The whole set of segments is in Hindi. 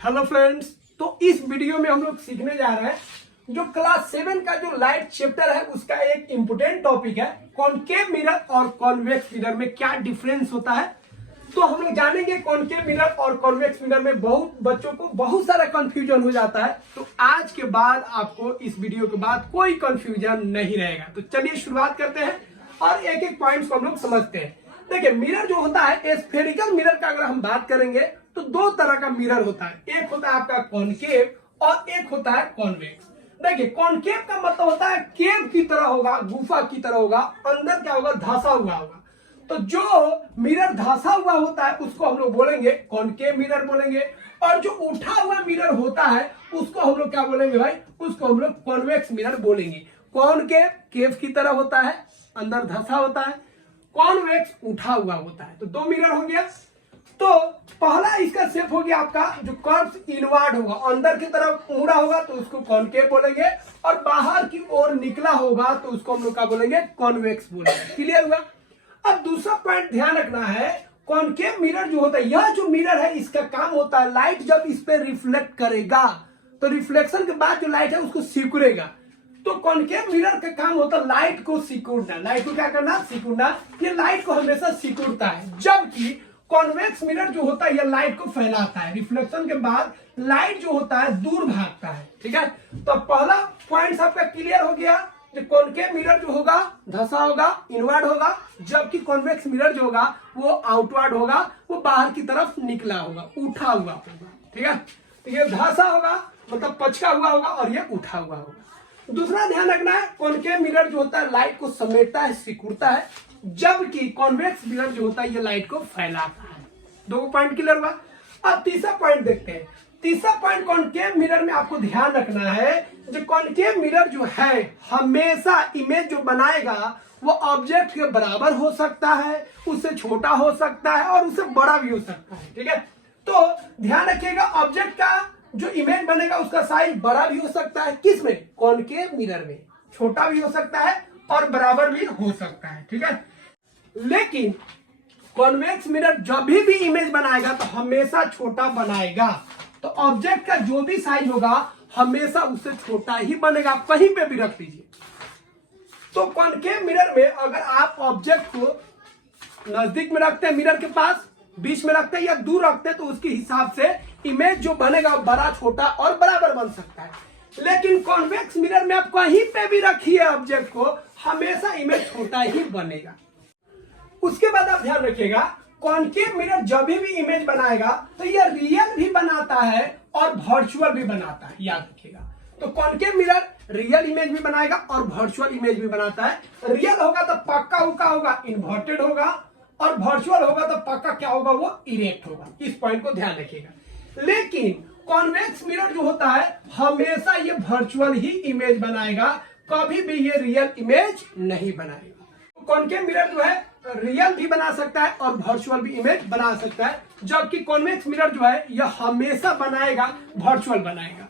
हेलो फ्रेंड्स, तो इस वीडियो में हम लोग सीखने जा रहे हैं जो क्लास 7 का जो लाइट चैप्टर है उसका एक इम्पोर्टेंट टॉपिक है कॉनकेव मिरर और कॉन्वेक्स मिरर में क्या डिफरेंस होता है। तो हम लोग जानेंगे कॉनकेव मिरर और कॉन्वेक्स मिरर में बहुत बच्चों को बहुत सारा कंफ्यूजन हो जाता है। तो आज के बाद आपको इस वीडियो के बाद कोई कंफ्यूजन नहीं रहेगा। तो चलिए शुरुआत करते हैं और एक एक पॉइंट्स को हम लोग समझते हैं। देखिए, मिरर जो होता है स्फेरिकल मिरर का अगर हम बात करेंगे तो दो तरह का मिरर होता है। एक होता है आपका कॉनकेव और एक होता है कॉन्वेक्स। देखिए, कॉनकेव का मतलब होता है केव की तरह होगा, गुफा की तरह होगा, अंदर क्या होगा, धंसा हुआ होगा। तो जो मिरर धंसा हुआ होता है उसको हम लोग बोलेंगे कॉनकेव मिरर बोलेंगे, और जो उठा हुआ मिरर होता है उसको हम लोग क्या बोलेंगे भाई, उसको हम लोग कॉन्वेक्स मिरर बोलेंगे। कॉनकेव केव की तरह होता है, अंदर धंसा होता है, कॉन्वेक्स उठा हुआ होता है। तो दो मिरर हो गया। तो पहला इसका शेप हो गया आपका जो कर्व इनवर्ड होगा, अंदर की तरफ मुड़ा होगा तो उसको कॉनकेव बोलेंगे, और बाहर की ओर निकला होगा तो उसको हम लोग क्या बोलेंगे, कॉन्वेक्स बोलेंगे। क्लियर हुआ। अब दूसरा पॉइंट ध्यान रखना है, कॉनकेव मिरर जो होता है, यह जो मिरर है इसका काम होता है लाइट जब इस पे रिफ्लेक्ट करेगा तो रिफ्लेक्शन के बाद जो लाइट है उसको सिकुड़ेगा। तो कॉनकेव मिरर का काम होता है लाइट को सिकुड़ना। लाइट को क्या करना, सिकुड़ना। ये लाइट को हमेशा सिकुड़ता है, जबकि कॉन्वेक्स मिरर जो होता है यह लाइट को फैलाता है। रिफ्लेक्शन के बाद लाइट जो होता है दूर भागता है। ठीक है, तो पहला पॉइंट आपका क्लियर हो गया। जो कॉनकेव मिरर जो होगा धंसा होगा, इनवर्ड होगा, जबकि कॉन्वेक्स मिरर जो होगा वो आउटवर्ड होगा, वो बाहर की तरफ निकला होगा, उठा हुआ होगा। ठीक है, तो ये धंसा होगा मतलब पचका हुआ होगा और ये उठा हुआ होगा। दूसरा ध्यान रखना है, कॉनकेव मिरर जो होता है लाइट को समेटता है, सिकुड़ता है, जबकि कॉन्वेक्स मिरर जो होता है ये लाइट को फैलाता है। दो पॉइंट क्लियर हुआ। अब तीसरा पॉइंट देखते हैं। तीसरा पॉइंट कॉनकेव मिरर में आपको ध्यान रखना है, जो कॉनकेव मिरर जो है हमेशा इमेज जो बनाएगा वो ऑब्जेक्ट के बराबर हो सकता है, उससे छोटा हो सकता है और उससे बड़ा भी हो सकता है। ठीक है, तो ध्यान रखिएगा, ऑब्जेक्ट का जो इमेज बनेगा उसका साइज बड़ा भी हो सकता है, किसमें, कॉनकेव मिरर में, छोटा भी हो सकता है और बराबर भी हो सकता है। ठीक है, लेकिन कॉन्वेक्स मिरर जब भी इमेज बनाएगा तो हमेशा छोटा बनाएगा। तो ऑब्जेक्ट का जो भी साइज होगा हमेशा उससे छोटा ही बनेगा, आप कहीं पे भी रख दीजिए। तो कॉनकेव मिरर में अगर आप ऑब्जेक्ट को नजदीक में रखते हैं, मिरर के पास, बीच में रखते हैं या दूर रखते हैं, तो उसके हिसाब से इमेज जो बनेगा बड़ा, छोटा और बराबर बन सकता है। लेकिन कॉन्वेक्स मिरर में आप कहीं पे भी रखिए ऑब्जेक्ट को, हमेशा इमेज छोटा ही बनेगा। उसके बाद आप ध्यान रखिएगा, कॉनकेव मिरर जब भी इमेज बनाएगा तो यह रियल भी बनाता है और वर्चुअल भी बनाता है, याद रखिएगा। तो कॉनकेव मिरर रियल इमेज भी बनाएगा और वर्चुअल इमेज भी बनाता है। रियल होगा तो पक्का होगा, इन्वर्टेड होगा, और वर्चुअल होगा तो पक्का क्या होगा, वो इरेक्ट होगा। इस पॉइंट को ध्यान रखिएगा। लेकिन कॉन्वेक्स मिरर जो होता है हमेशा ये वर्चुअल ही इमेज बनाएगा, कभी भी ये रियल इमेज नहीं बनाएगा। कॉनकेव मिरर जो है रियल भी बना सकता है और वर्चुअल भी इमेज बना सकता है, जबकि कॉन्वेक्स मिरर जो है यह हमेशा बनाएगा, वर्चुअल बनाएगा।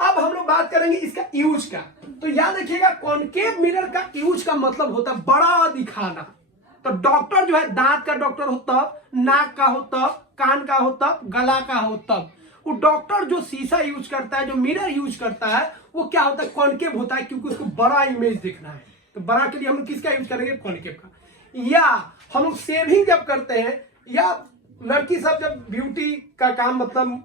अब हम लोग बात करेंगे इसका यूज का। तो याद रखिएगा, कॉनकेव मिरर का यूज का मतलब होता है बड़ा दिखाना। तो डॉक्टर जो है दांत का डॉक्टर हो तब, नाक का हो तब, कान का हो तब, गला का हो तब। वो डॉक्टर जो शीशा यूज करता है, जो मिरर यूज करता है, वो क्या होता है, कॉनकेव होता है, क्योंकि उसको बड़ा इमेज दिखना है। तो बड़ा के लिए हम किसका यूज करेंगे, कॉनकेव का। या हम लोग शेविंग जब करते हैं, या लड़की सब जब ब्यूटी का काम मतलब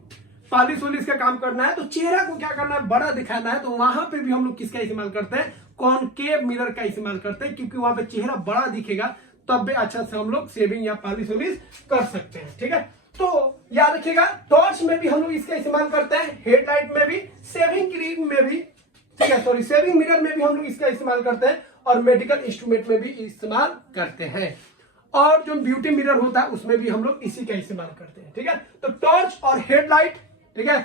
पॉलिश वॉलिश का काम करना है, तो चेहरा को क्या करना है, बड़ा दिखाना है, तो वहां पे भी हम लोग किसका इस्तेमाल करते हैं, कॉनकेव मिरर का इस्तेमाल करते हैं, क्योंकि वहां पे चेहरा बड़ा दिखेगा, तब भी अच्छा से हम लोग शेविंग या पॉलिश वॉलिश कर सकते हैं। ठीक है, तो याद रखिएगा, टॉर्च में भी हम लोग इसका इस्तेमाल करते हैं, हेडलाइट में भी, शेविंग क्रीम में भी, ठीक है, सॉरी, शेविंग मिरर में भी हम लोग इसका इस्तेमाल करते हैं, और मेडिकल इंस्ट्रूमेंट में भी इस्तेमाल करते हैं, और जो ब्यूटी मिरर होता है उसमें भी हम लोग इसी का इस्तेमाल करते हैं। ठीक है, तो टॉर्च और हेडलाइट, ठीक है,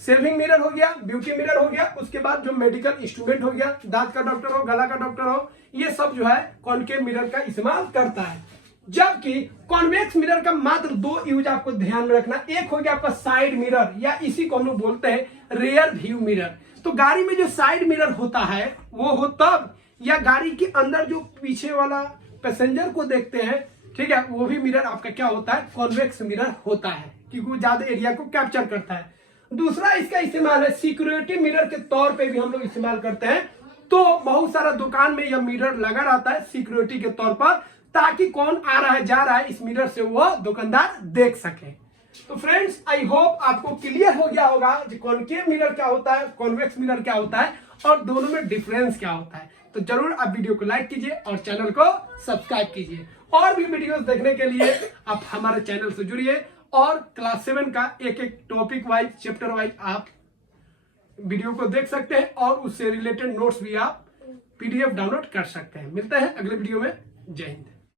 शेविंग मिरर हो गया, ब्यूटी मिरर हो गया, उसके बाद जो मेडिकल इंस्ट्रूमेंट हो गया, दांत का डॉक्टर हो, गला का डॉक्टर हो, ये सब जो है कॉनकेव मिरर का इस्तेमाल करता है। जबकि कॉन्वेक्स मिरर का मात्र दो यूज आपको ध्यान में रखना। एक हो गया आपका साइड मिरर, या इसी को हम लोग बोलते हैं रियर व्यू मिरर। तो गाड़ी में जो साइड मिरर होता है वो हो तब, या गाड़ी के अंदर जो पीछे वाला पैसेंजर को देखते हैं, ठीक है, वो भी मिरर आपका क्या होता है, कॉन्वेक्स मिरर होता है, क्योंकि वो ज्यादा एरिया को कैप्चर करता है। दूसरा इसका इस्तेमाल है सिक्योरिटी मिरर के तौर पे भी हम लोग इस्तेमाल करते हैं। तो बहुत सारा दुकान में यह मिरर लगा रहता है सिक्योरिटी के तौर पर, ताकि कौन आ रहा है जा रहा है इस मिरर से वो दुकानदार देख सके। तो फ्रेंड्स, आई होप आपको क्लियर हो गया होगा कि कॉनकेव मिरर क्या होता है, कॉन्वेक्स मिरर क्या होता है और दोनों में डिफरेंस क्या होता है। तो जरूर आप वीडियो को लाइक कीजिए और चैनल को सब्सक्राइब कीजिए। और भी वीडियोस देखने के लिए आप हमारे चैनल से जुड़िए और क्लास 7 का एक एक टॉपिक वाइज, चैप्टर वाइज आप वीडियो को देख सकते हैं और उससे रिलेटेड नोट्स भी आप PDF डाउनलोड कर सकते हैं। मिलते हैं अगले वीडियो में। जय हिंद।